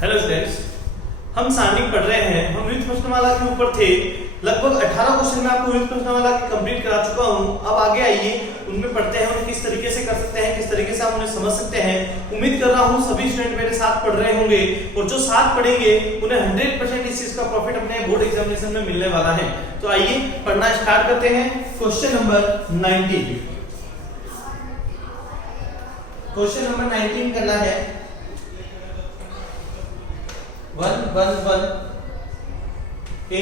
Hello students, हम सारणी पढ़ रहे हैं। हम विविध प्रश्नमाला के ऊपर थे। लगभग 18 क्वेश्चन मैं आपको विविध प्रश्नमाला के कंप्लीट करा चुका हूं। अब आगे आइए उनमें पढ़ते हैं, उन्हें किस तरीके से कर सकते हैं, किस तरीके से आप उन्हें समझ सकते हैं। उम्मीद कर रहा हूं सभी स्टूडेंट मेरे साथ पढ़ रहे होंगे और जो साथ पढ़ेंगे उन्हें 100% इस चीज का प्रॉफिट अपने बोर्ड एग्जामिनेशन में मिलने वाला है। तो आइए पढ़ना स्टार्ट करते हैं। Question number 19। क्वेश्चन नंबर 19 करना है 1 1 1 a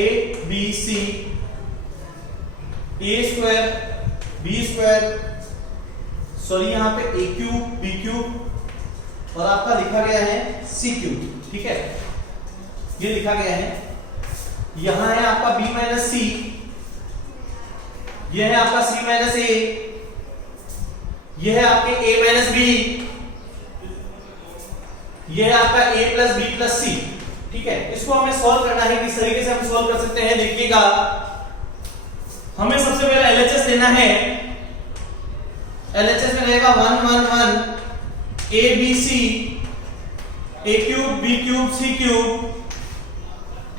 b c a square b square sorry यहाँ पे a क्यूब b क्यूब और आपका लिखा गया है c क्यूब। ठीक है, ये लिखा गया है। यहाँ है आपका b माइनस c, यह है आपका c माइनस a, यह है आपके a माइनस b, यह है आपका a plus b plus c। ठीक है, इसको हमें सॉल्व करना है। किस तरीके से हम सॉल्व कर सकते हैं देखिएगा। हमें सबसे पहले एलएचएस लेना है। एलएचएस में रहेगा 1 1 1 a b c a cube b cube c cube.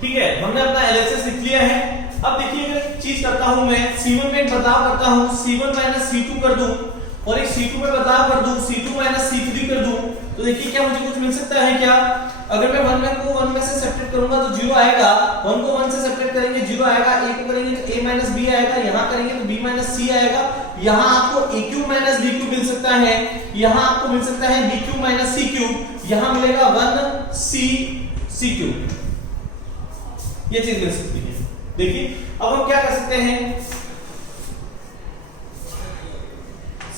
ठीक है, हमने अपना एलएचएस लिख लिया है। अब देखिए, अगर चीज करता हूं मैं c1 में एक बदलाव करता हूं, c1 माइनस c2 कर दूं और एक c2 में बदलाव कर दूं, c2 माइनस c3 कर दूं, तो देखिए क्या मुझे कुछ मिल सकता है क्या? अगर मैं 1 को 1 में से सब्ट्रैक्ट करूंगा तो 0 आएगा। 1 को 1 से सब्ट्रैक्ट करेंगे 0 आएगा। a को करेंगे तो a माइनस b आएगा। यहां करेंगे तो b माइनस c आएगा। यहां आपको a cube minus b cube मिल सकता है। यहां आपको मिल सकता है b cube minus c cube. यहां मिलेगा 1 c क्यूब। ये चीज मिल सकती है। देखिए, अब हम क्या कर सकते हैं,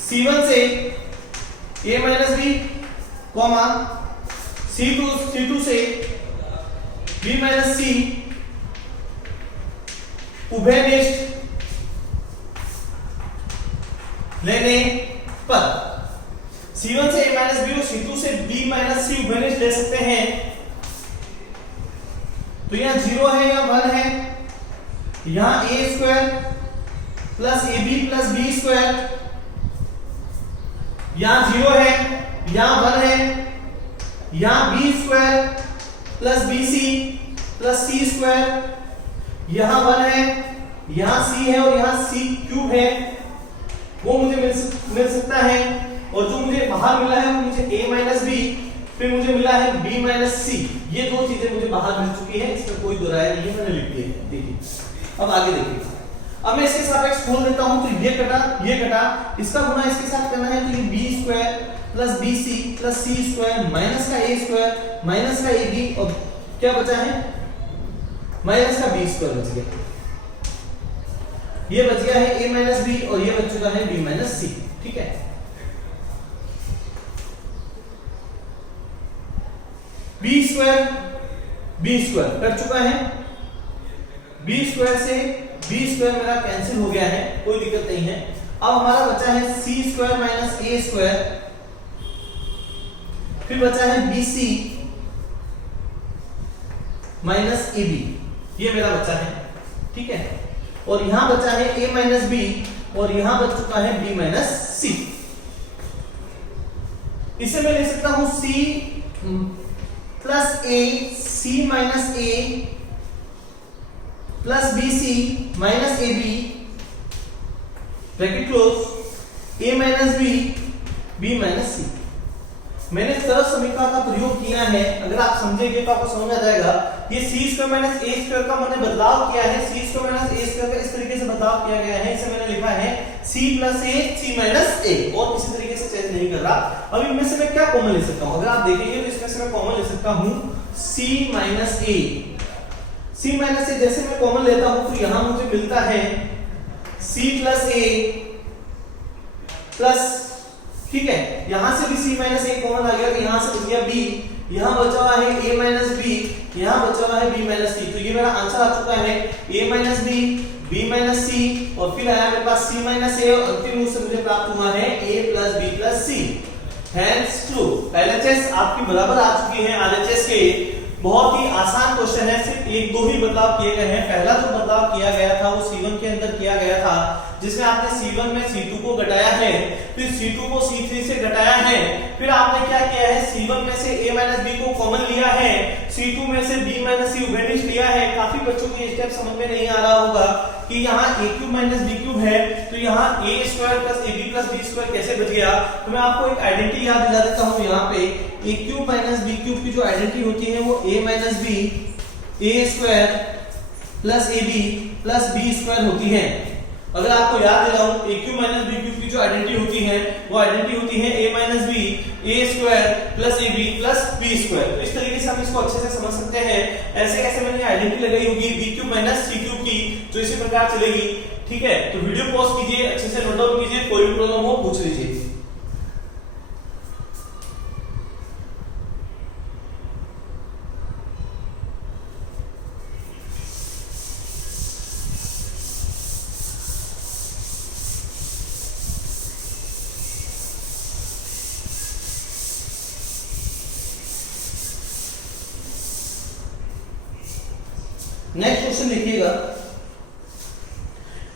c1 से a minus b comma C2 से b माइनस c उभयनिष्ठ लेने पर C1 से a माइनस b और C2 से b माइनस c उभयनिष्ठ ले सकते हैं। तो यहां 0 है, यहां 1 है, यहां a square plus ab plus b square, यहां 0 है, यहां 1 है, यहां b square plus bc plus c square, यहां 1 है, यहां c है और यहां c क्यूब है, वो मुझे मिल सकता है। और जो मुझे बाहर मिला है वो मुझे a माइनस b, फिर मुझे मिला है b माइनस c। ये दो चीजें मुझे बाहर मिल चुकी है, इसमें कोई दो राय नहीं है, मैंने लिख दी है। देखिए, अब आगे देखिए। अब मैं इसके सापेक्ष खोल देता हूं, तो ये कटा, इसका गुना इसके साथ करना है, तो ये b square plus bc plus c square minus का a स्क्वायर माइनस का ab और क्या बचा है माइनस का b स्क्वायर बच गया। ये बच गया है a माइनस b और ये बच चुका है b माइनस c। ठीक है, b स्क्वायर कर चुका है। b स्क्वायर से b स्क्वायर मेरा कैंसिल हो गया है, कोई दिक्कत नहीं है। अब हमारा बचा है c square minus a square, फिर बचा है bc माइनस ab, ये मेरा बचा है। ठीक है, और यहां बचा है a माइनस b और यहां बच चुका है b माइनस c। इसे मैं लिख सकता हूं c plus a c minus a plus bc minus ab bracket close a minus b minus c। मैंने सरल समीकरण का प्रयोग किया है, अगर आप समझेंगे तो आपको समझ आ जाएगा। ये c square minus a square का मैंने बदलाव किया है, c square minus a square का इस तरीके से बदलाव किया गया है। इसे मैंने लिखा है c plus a c minus a, और किसी तरीके से चेंज नहीं कर रहा। अब इनमें से मैं क्या कॉमन ले सकता हूं? अगर आप देखेंगे तो इसमें से मैं कॉमन ले सकता हूं c minus a। c minus a जैसे मैं कॉमन लेता हूं तो यहां मुझे मिलता है c प्लस a प्लस, ठीक है, यहां से भी c माइनस a कॉमन आ गया, तो यहां से बच गया b, यहां बचा हुआ है a माइनस b, यहां बचा हुआ है b माइनस c। तो ये मेरा आंसर आ चुका है a minus b minus c और फिर आया मेरे पास c माइनस a और अंतिम रूप से मुझे प्राप्त हुआ है a plus b plus c। Hence true. LHS आपकी बराबर आ चुकी है आरएचएस के। बहुत ही आसान क्वेश्चन है, सिर्फ एक दो ही बदलाव किए गए हैं। पहला जो बदलाव किया गया था वो C1 के अंदर किया गया था, जिसमें आपने C1 में C2 को घटाया है, फिर C2 को C3 से घटाया है, फिर आपने क्या किया है C1 में से a b को कॉमन लिया है C2 में से B माइनस C उभयनिष्ठ लिया है। काफी बच्चों को ये स्टेप समझ में नहीं आ रहा होगा कि यहाँ a cube minus b cube है तो यहाँ a square plus ab plus b square कैसे बच गया। तो मैं आपको एक आइडेंटिटी याद दिला देता हूँ। यहाँ पे a cube minus b cube की जो आइडेंटिटी होती है वो a minus b a square plus ab plus b square होती है। अगर आपको याद दिलाऊं a cube minus b cube की जो आइडेंटिटी होती है वो आइडेंटिटी होती है a minus b a square plus ab plus b square. तो इस तरीके से हम इसको अच्छे से समझ सकते हैं। ऐसे कैसे मैंने आइडेंटिटी लगाई होगी b cube minus c cube की जो इसी प्रकार चलेगी। ठीक है, तो वीडियो पॉज कीजिए, अच्छे से नोट डाउन कीजिए, कोई भी प्रॉब्लम हो पूछ लीजिए। नेक्स्ट क्वेश्चन देखिएगा।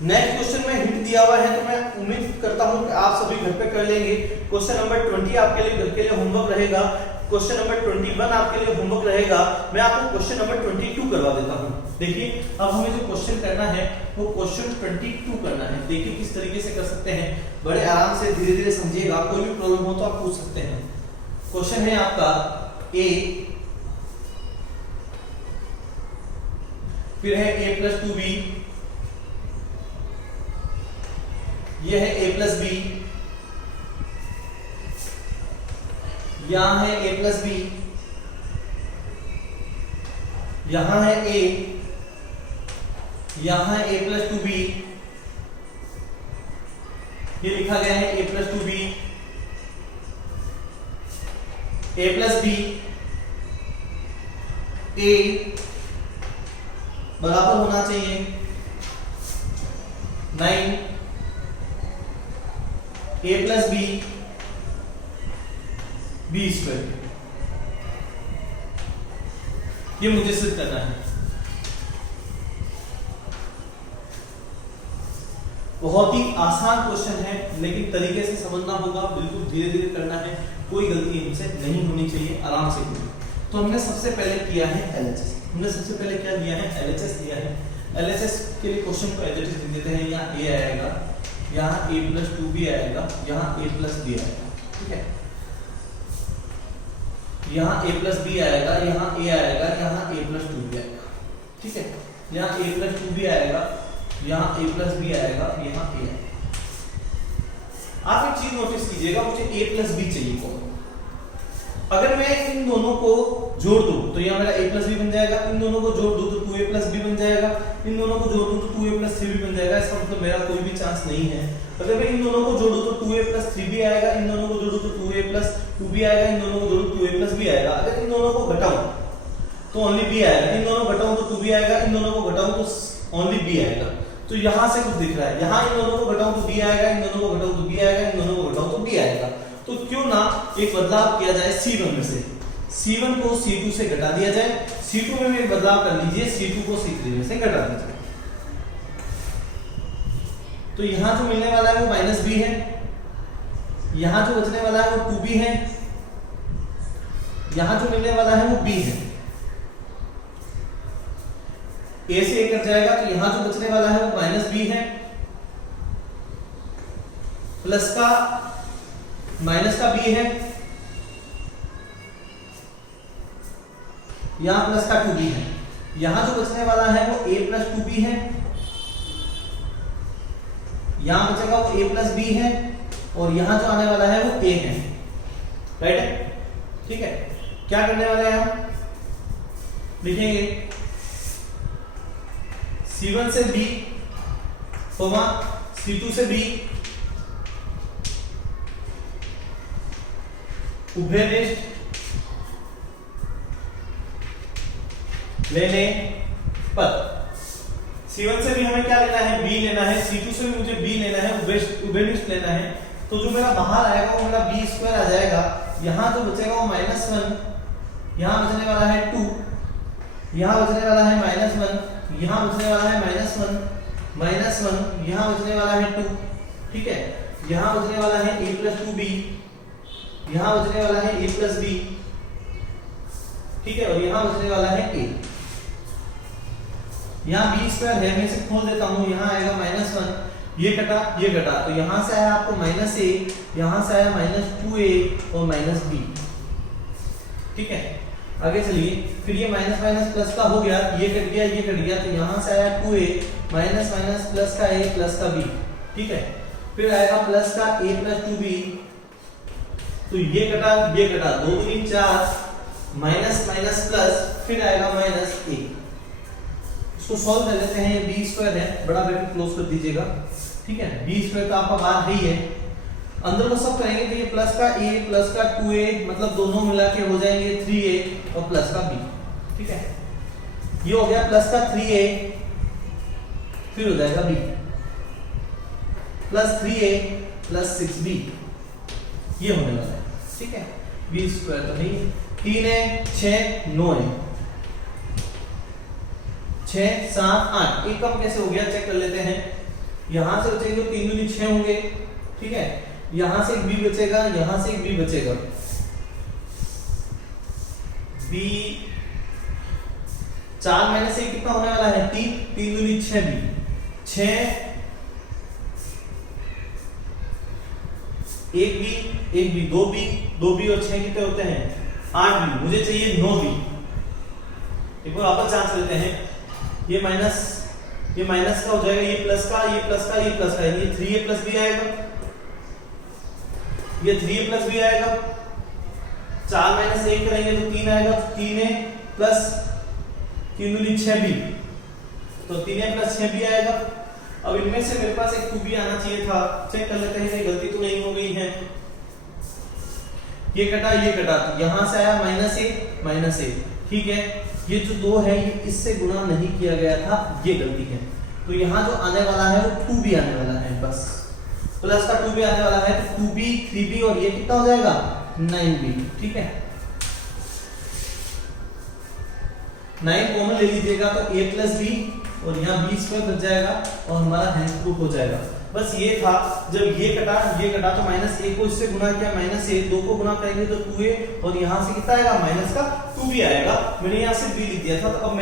नेक्स्ट क्वेश्चन में हिंट दिया हुआ है तो मैं उम्मीद करता हूं कि आप सभी घर पे कर लेंगे। क्वेश्चन नंबर 20 आपके लिए घर के लिए होमवर्क रहेगा। क्वेश्चन नंबर 21 आपके लिए होमवर्क रहेगा। मैं आपको क्वेश्चन नंबर 22 करवा देता हूं। देखिए अब हमें जो क्वेश्चन करना है वो क्वेश्चन 22 करना है। देखिए किस तरीके से कर सकते हैं, बड़े आराम से धीरे धीरे समझिएगा। कोई भी प्रॉब्लम हो तो आप पूछ सकते हैं। क्वेश्चन है आपका a, फिर है a प्लस 2b, यह है a प्लस b, यहां है a प्लस b, यहां है a, यहां है a प्लस 2b, ये लिखा गया है a plus 2b, a plus b, a बराबर होना चाहिए 9 a plus b b square. ये मुझे सिद्ध करना है। बहुत ही आसान क्वेश्चन है लेकिन तरीके से समझना होगा, बिल्कुल धीरे धीरे करना है, कोई गलती इनसे नहीं होनी चाहिए, आराम से करिए। तो हमने सबसे पहले किया है LHS। हमने सबसे पहले क्या दिया है, LHS दिया है। LHS के लिए क्वेश्चन को एज इट इज लिख देते हैं। यहाँ a आएगा, यहाँ a प्लस 2b आएगा, यहाँ a प्लस b आएगा। ठीक है, यहाँ a प्लस b आएगा, यहाँ a आएगा, यहाँ a प्लस 2b आएगा। ठीक है, यहाँ a प्लस 2b आएगा, यहाँ a प्लस b आएगा, यहाँ a आएगा। आप एक चीज नोटिस कीजिएगा, मुझे a प्लस b चाहिए कौन। अगर मैं इन दोनों को जोड़ दूं तो यहाँ मेरा a प्लस b बन जाएगा। इन दोनों को जोड़ दूं तो 2a प्लस b बन जाएगा। इन दोनों को जोड़ दूं तो 2a प्लस 3b बन जाएगा। इसका मतलब मेरा कोई भी चांस नहीं है। अगर मैं इन दोनों को जोड़ूं तो 2a प्लस 3b आएगा, इन दोनों को जोड़ूं तो 2a प्लस 2b आएगा, इन दोनों को जोड़ूं तो 2a प्लस b आएगा। अगर इन दोनों को घटाऊं तो ओनली b आएगा, इन दोनों को घटाऊं तो 2b आएगा, इन दोनों को घटाऊं तो ओनली b आएगा। तो यहाँ से कुछ दिख रहा है, यहाँ इन दोनों को घटाऊं तो b आएगा, इन दोनों को घटाऊं तो b आएगा, इन दोनों को घटाऊं तो b आएगा। तो क्यों ना एक बदलाव किया जाए C1 में से, C1 को C2 से घटा दिया जाए। C2 में भी बदलाव कर लीजिए, C2 को C3 में से घटा दीजिए। तो यहां जो मिलने वाला है वो माइनस b है, यहां जो बचने वाला है वो 2b है, यहां जो मिलने वाला है वो b है। a से a कट जाएगा तो यहां जो बचने वाला है वो माइनस b है, प्लस का माइनस का b है, यहां प्लस का 2b है। यहां जो बचने वाला है वो a प्लस 2b है, यहां बचेगा वो a प्लस b है, और यहां जो आने वाला है वो a है। राइट है, ठीक है। क्या करने वाले हैं हम, लिखेंगे C1 से b होगा C2 से b उभयनिष्ठ लेने पर। C1 से भी हमें क्या लेना है, b लेना है। C2 से भी मुझे b लेना है, उभयनिष्ठ लेना है। तो जो मेरा बाहर आएगा वो मेरा b स्क्वायर आ जाएगा। यहाँ जो बचेगा वो -1, यहाँ बचने वाला है 2, यहाँ बचने वाला है -1, यहाँ बचने वाला है -1, यहाँ बचने वाला है 2। ठीक है, यहाँ बचने वाला है a प्लस 2b, यहाँ बचने वाला है a प्लस b। ठीक है, और यहाँ बचने वाला है a। यहाँ बी स्क्वायर है, मैं इसे खोल देता हूँ, यहाँ आएगा -1, ये कटा तो यहाँ से आया आपको -a, यहाँ से आया -2a और -b। ठीक है, आगे चलिए, फिर ये माइनस माइनस प्लस का हो गया, ये कट गया, तो यहाँ से आया 2a माइनस माइनस प्लस का a प्लस का b। ठीक है, फिर आएगा प्लस का a प्लस 2b, तो ये कटा 2 दूनी 4 माइनस माइनस प्लस, फिर आएगा -a। इसको सॉल्व कर लेते हैं, ये b स्क्वायर है, बड़ा ब्रैकेट क्लोज कर दीजिएगा। ठीक है, b स्क्वायर तो आपका बाहर ही है, अंदर को सब करेंगे तो ये प्लस का a प्लस का 2a, मतलब दोनों मिला के हो जाएंगे 3a और प्लस का b। ठीक है, ये हो गया प्लस का 3a, फिर हो जाएगा b plus 3a plus 6b, ये होने वाला है। ठीक है, b स्क्वायर तो नहीं, 3 है 6 9 है, 6 7 8, एक कम कैसे हो गया चेक कर लेते हैं। यहां से बचेंगे 3 दूनी 6 होंगे। ठीक है, यहां से एक b बचेगा, यहां से एक b बचेगा, b 4 माइनस 1 कितना होने वाला है 3, 3 दूनी 6b, 6 एक b 2b और 6 कितने होते हैं 8b, मुझे चाहिए 9b। एक बार वापस जांच लेते हैं, ये माइनस का हो जाएगा, ये प्लस का, ये प्लस का, ये प्लस का, ये 3a प्लस b आएगा, ये 3a प्लस b आएगा, 4 माइनस 1 करेंगे तो 3 आएगा, तो 3a प्लस 3 दूनी 6b, तो 3a प्लस 6b आएगा। अब इनमें से मेरे पास एक 2b आना चाहिए था, चेक कर लेते हैं कहीं गलती तो नहीं हो गई है। ये कटा तो यहां से आया -a। ठीक है, ये जो 2 है ये इससे गुणा नहीं किया गया था, ये गलती है, तो यहाँ जो आने वाला है वो 2b आने वाला है, बस प्लस का 2b आने वाला है, तो 2b 3b और ये कितना हो जाएगा 9b। ठीक है, 9 कॉमन ले लीजिएगा तो a प्लस b और यहाँ b स्क्वायर बच जाएगा और हमारा हैंड प्रूफ हो जाएगा। बस ये था, जब ये कटा तो -a को इससे गुणा किया, -a 2 को गुणा करेंगे तो 2a और यहाँ से कितना आएगा माइनस का 2b आएगा। मैंने यहाँ से b लिख दिया था, तो अब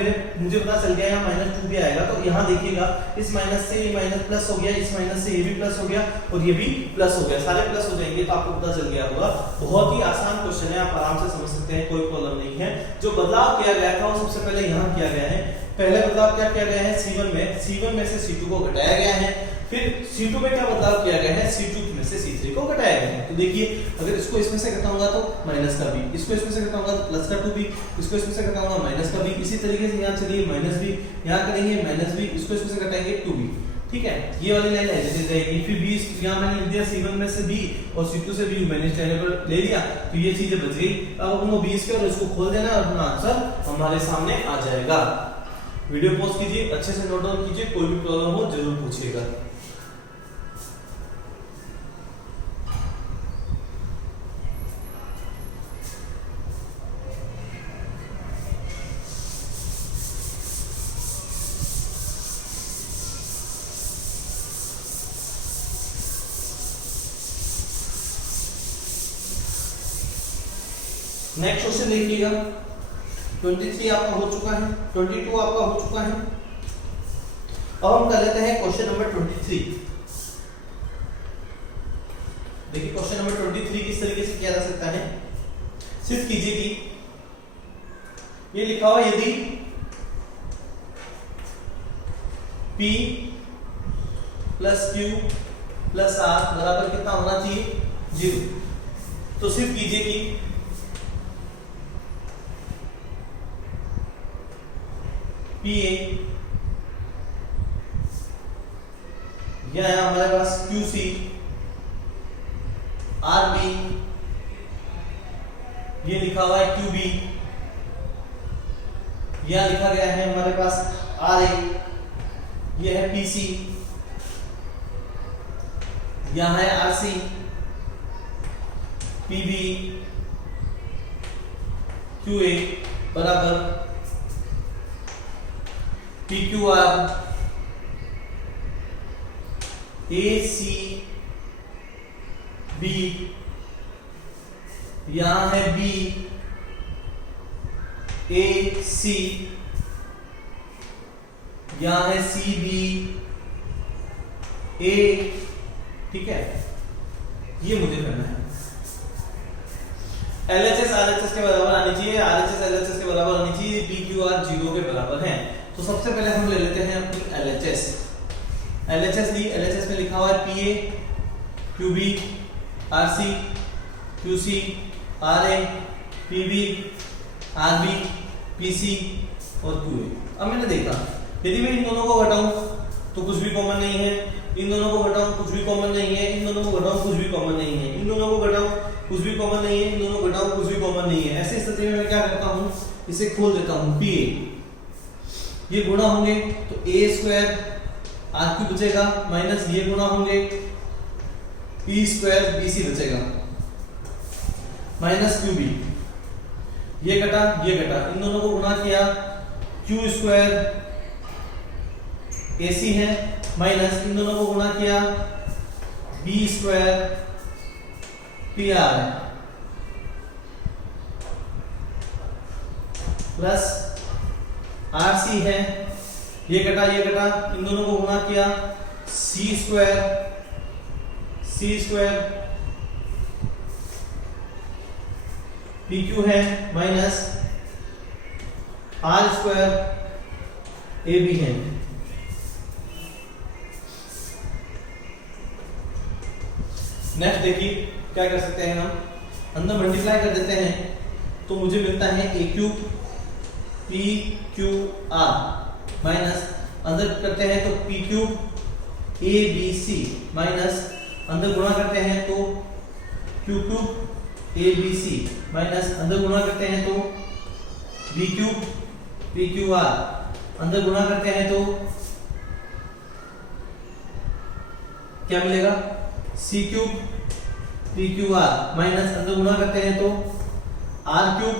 मुझे पता चल गया यहाँ -2b आएगा। तो यहाँ देखिएगा, इस माइनस से ये माइनस प्लस हो गया, इस माइनस से ये भी प्लस हो गया और ये भी प्लस हो गया, सारे प्लस हो जाएंगे, तो आपको पता चल गया होगा। बहुत ही आसान क्वेश्चन है, आप आराम से समझ सकते हैं, कोई प्रॉब्लम नहीं है। जो बदलाव किया गया था वो सबसे पहले यहाँ किया गया है। पहले बदलाव क्या किया गया है, C1 में से C2 को घटाया गया है। फिर C2 में क्या बदलाव किया गया है, C2 में से C3 को घटाया गया है। तो देखिए, अगर इसको इसमें से घटाऊंगा तो माइनस का b, इसको इसमें से घटाऊंगा तो प्लस का 2b, इसको इसमें से घटाऊंगा माइनस का b, इसी तरीके से यहाँ चलिए -b, यहाँ करेंगे -b, इसको इसमें से घटाएंगे 2b। ठीक है, ये वाली लाइन ऐसे रहेगी। फिर b यहाँ मैंने लिख दिया C1 में से b और C2 से b मैंने स्टैंडर्ड ले लिया, तो ये चीजें बच गई। अब हमको b स्क्वायर इसको खोल देना और अपना आंसर हमारे सामने आ जाएगा। वीडियो पॉज कीजिए, अच्छे से नोट डाउन कीजिए, कोई भी प्रॉब्लम हो जरूर पूछिएगा। नेक्स्ट क्वेश्चन देखिएगा, 23 आपका हो चुका है, 22 आपका हो चुका है। अब हम कर लेते हैं क्वेश्चन नंबर 23। देखिए क्वेश्चन नंबर 23 किस तरीके से किया जा सकता है। सिद्ध कीजिए कि ये लिखा हुआ, यदि P plus Q plus R बराबर कितना होना चाहिए 0, तो सिद्ध कीजिए कि PA यह है हमारे पास QC, RB ये लिखा हुआ है QB, यह लिखा गया है हमारे पास RA, यह है PC, यह है RC, PB, QA बराबर PQR, ACB, यहां है B, ए सी, यहाँ है सी बी ए, ठीक है, ये मुझे करना है। LHS RHS के बराबर आनी चाहिए, RHS LHS के बराबर आनी चाहिए, PQR 0 के बराबर है। तो सबसे पहले हम ले लेते हैं अपनी LHS। LHS में लिखा हुआ है PA, QB, RC, QC, RA, PB, RB, PC और QA। अब मैंने देखा यदि मैं इन दोनों को घटाऊं तो कुछ भी कॉमन नहीं है, इन दोनों को घटाऊं कुछ भी कॉमन नहीं है, इन दोनों को घटाऊं कुछ भी कॉमन नहीं है, इन दोनों को घटाऊं कुछ भी कॉमन नहीं है, इन दोनों को घटाऊं कुछ भी कॉमन नहीं है। ऐसी स्थिति में मैं क्या करता हूं, इसे खोल देता हूं PA, ये गुणा होंगे तो A स्क्वायर RQ बचेगा, माइनस ये गुणा होंगे P स्क्वायर BC बचेगा, माइनस QB, ये घटा, इन दोनों को गुणा किया Q स्क्वायर AC है, माइनस इन दोनों को गुणा किया B स्क्वायर PR है, प्लस RC है, ये घटा, इन दोनों को गुणा किया C स्क्वायर PQ है, माइनस R स्क्वायर AB है। नेक्स्ट देखिए क्या कर सकते हैं, हम अंदर मल्टीप्लाई कर देते हैं तो मुझे मिलता है A क्यूब PQR, माइनस अंदर करते हैं तो P क्यूब ABC, माइनस अंदर गुणा करते हैं तो Q क्यूब ABC, माइनस अंदर गुणा करते हैं तो B क्यूब PQR, अंदर गुणा करते हैं तो क्या मिलेगा C क्यूब PQR, माइनस अंदर गुणा करते हैं तो R क्यूब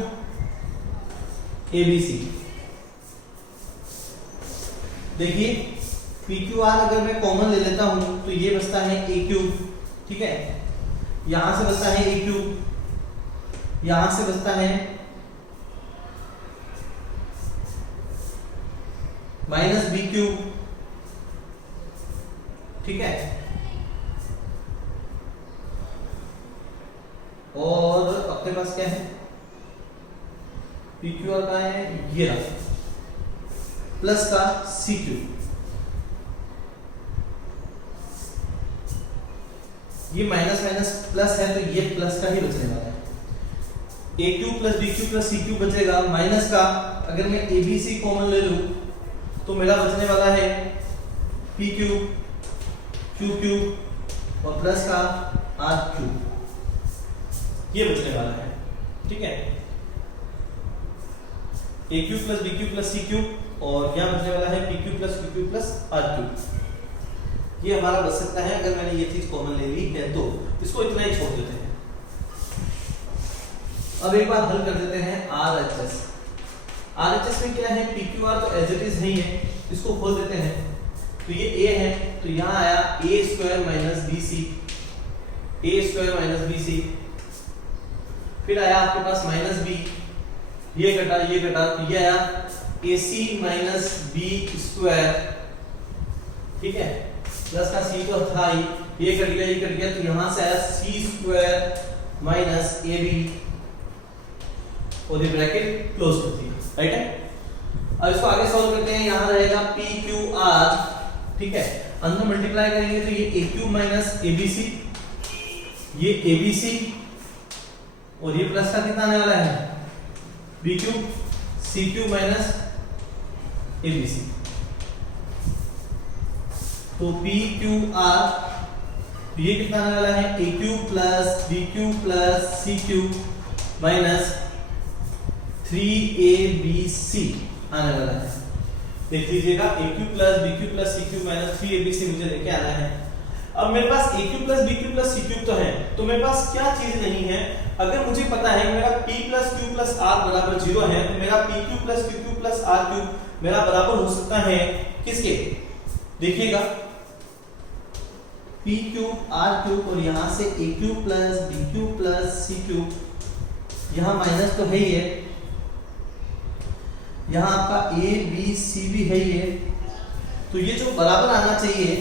ABC। देखिए PQR अगर मैं कॉमन ले लेता हूं तो ये बचता है A क्यूब, ठीक है, यहां से बचता है A क्यूब, यहां से बचता है माइनस B क्यूब, ठीक है, और अपने पास क्या है PQR का है ये रहा, प्लस का C क्यूब, ये माइनस माइनस प्लस है तो ये प्लस का ही बचने वाला है। A cube plus B cube plus C cube बचेगा, माइनस का अगर मैं ABC कॉमन ले लूं तो मेरा बचने वाला है P क्यूब Q क्यूब और प्लस का R क्यूब, ये बचने वाला है, ठीक है, A cube plus B cube plus C cube और यहाँ बचने वाला है P cube plus Q cube plus R cube. ये हमारा बच सकता है अगर मैंने ये चीज कॉमन ले ली है तो इसको इतना ही छोड़ देते हैं। अब एक बार हल कर देते हैं RHS। RHS में क्या है, PQR तो एज इट इज नहीं है, इसको खोल देते हैं तो ये A है तो यहाँ आया A square minus BC, A square minus BC, फिर आया आपके पास माइनस B, ये घटा तो ये आया AC माइनस B स्क्वायर, ठीक है, प्लस का C तो था ही, ये कट गया तो यहां से आया C स्क्वायर माइनस AB और ये ब्रैकेट क्लोज कर दिया, राइट है। अब इसको आगे सॉल्व करते हैं, यहां रहेगा PQR, ठीक है, अंदर मल्टीप्लाई करेंगे तो ये A क्यूब माइनस ABC, ये ABC और ये प्लस का कितना आने वाला है B cube C cube minus ABC, तो PQR ये कितना आने वाला है A cube plus B cube plus C cube minus 3ABC आने वाला है। देख लीजिएगा A cube plus B cube plus C cube minus 3ABC मुझे लेके आना है। अब मेरे पास A cube plus B cube plus C cube तो है, तो मेरे पास क्या चीज नहीं है, अगर मुझे पता है कि मेरा P plus Q plus R बराबर 0 है तो मेरा P cube plus Q cube plus R cube मेरा बराबर हो सकता है किसके, देखिएगा P क्यूब R क्यूब और यहां से A cube plus B cube plus C cube, यहां माइनस तो है ही है, यहाँ आपका ए बी सी भी है ये, तो ये जो बराबर आना चाहिए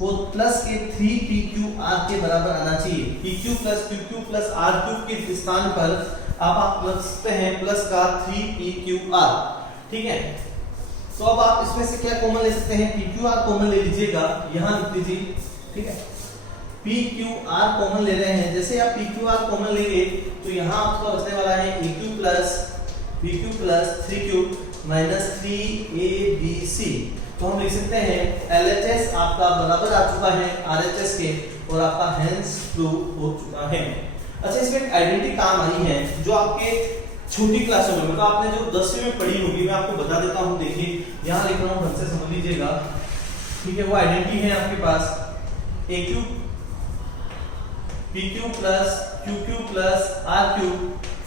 वो प्लस के 3pqr के बराबर आना चाहिए। pq plus qq plus r cube के स्थान पर आप रख सकते हैं प्लस का 3pqr, ठीक है। तो अब आप इसमें से क्या कॉमन ले सकते हैं, pqr कॉमन ले लीजिएगा, यहां लिख दीजिए, ठीक है। pqr कॉमन ले रहे हैं, जैसे आप pqr कॉमन लेंगे तो यहां आपका बचने वाला है aq plus pq plus 3q minus 3abc। तो हम लिख सकते हैं LHS आपका बराबर आ चुका है RHS के और आपका हेंस प्रूव हो चुका है। अच्छा, इसमें एक आइडेंटिटी काम आई है जो आपके छोटी क्लासों में, मतलब आपने जो 10वीं में पढ़ी होगी, मैं आपको बता देता हूं। देखिए यहाँ लिख रहा हूं, ढंग से समझ लीजिएगा, ठीक है। वो आइडेंटिटी है आपके पास AQ PQ plus QQ plus RQ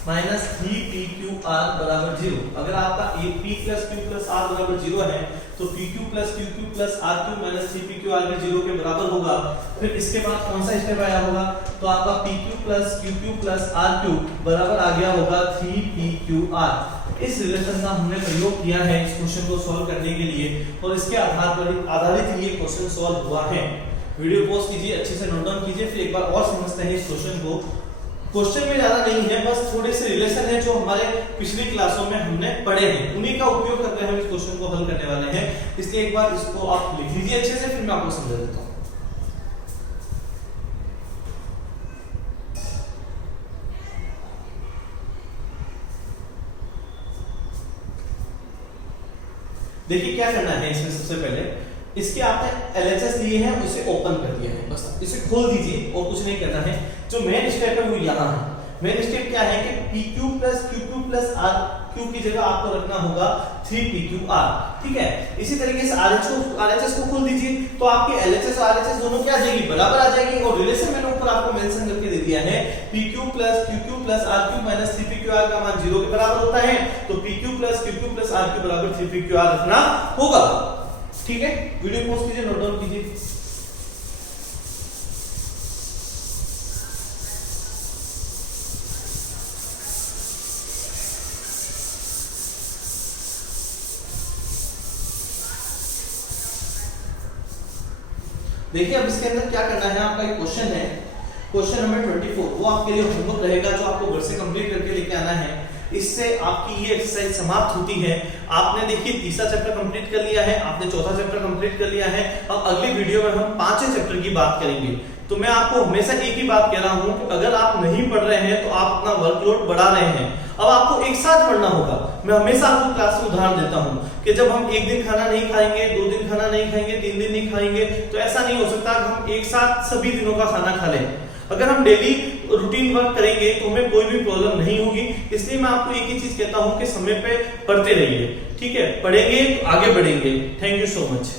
minus 3pqr बराबर 0। अगर आपका p plus q plus r बराबर 0 है तो pq plus qq plus rq minus 3pqr भी 0 के बराबर होगा। फिर इसके बाद कौन सा स्टेप आया होगा, तो आपका pq plus qq plus rq बराबर आ गया होगा 3pqr। इस रिलेशन का हमने प्रयोग किया है इस क्वेश्चन को सॉल्व करने के लिए और इसके आधार पर आधारित ये क्वेश्चन सॉल्व हुआ है। वीडियो पॉज कीजिए, अच्छे से नोट डाउन कीजिए, फिर एक बार और समझते हैं इस क्वेश्चन को। क्वेश्चन में ज्यादा नहीं है, बस थोड़े से रिलेशन है जो हमारे पिछली क्लासों में हमने पढ़े हैं, उन्हीं का उपयोग करके हम इस क्वेश्चन को हल करने वाले हैं। इसलिए एक बार इसको आप लिख लीजिए अच्छे से, फिर मैं आपको समझा देता हूं। देखिए क्या करना है इसमें, सबसे पहले इसके आपने LHS लिए हैं, उसे ओपन कर दिया है, बस इसे खोल दीजिए और कुछ नहीं करना है। जो मेन स्टेप है वो यहाँ है। मेन स्टेप क्या है कि PQ plus QQ plus RQ की जगह आपको रखना होगा 3pqr, ठीक है। इसी तरीके से RHS को खोल दीजिए, तो आपके LHS और RHS दोनों क्या आ जाएगी, बराबर आ जाएगी। और रिलेशन मैंने ऊपर आपको मेंशन करके दे दिया है, PQ plus QQ plus RQ minus 3pqr का मान 0 के बराबर होता है, तो PQ plus QQ plus RQ बराबर 3pqr रखना होगा, ठीक है। वीडियो पॉज कीजिए, नोट डाउन कीजिए। देखिए अब इसके अंदर क्या करना है, आपका एक क्वेश्चन है, क्वेश्चन नंबर 24, वो आपके लिए होमवर्क रहेगा जो आपको घर से कंप्लीट करके लेके आना है। इससे आपकी ये एक्सरसाइज समाप्त होती है। आपने देखिए तीसरा चैप्टर कंप्लीट कर लिया है, आपने चौथा चैप्टर कंप्लीट कर लिया है। अब अगली वीडियो में हम पांचवें चैप्टर की बात करेंगे। तो मैं आपको हमेशा एक ही बात कह रहा हूं कि अगर आप नहीं पढ़ रहे हैं तो आप अपना वर्कलोड बढ़ा रहे हैं। अब आपको एक साथ पढ़ना होगा। मैं हमेशा आपको क्लास में उदाहरण देता हूं कि जब हम एक दिन खाना नहीं खाएंगे, 2 दिन खाना नहीं खाएंगे, 3 दिन नहीं खाएंगे, तो ऐसा नहीं हो सकता कि हम एक साथ सभी दिनों का खाना खा लें। अगर हम डेली रूटीन वर्क करेंगे तो हमें कोई भी प्रॉब्लम नहीं होगी। इसलिए मैं आपको एक ही चीज कहता हूं कि समय पे पढ़ते रहिए, ठीक है। पढ़ेंगे तो आगे बढ़ेंगे। Thank you so much.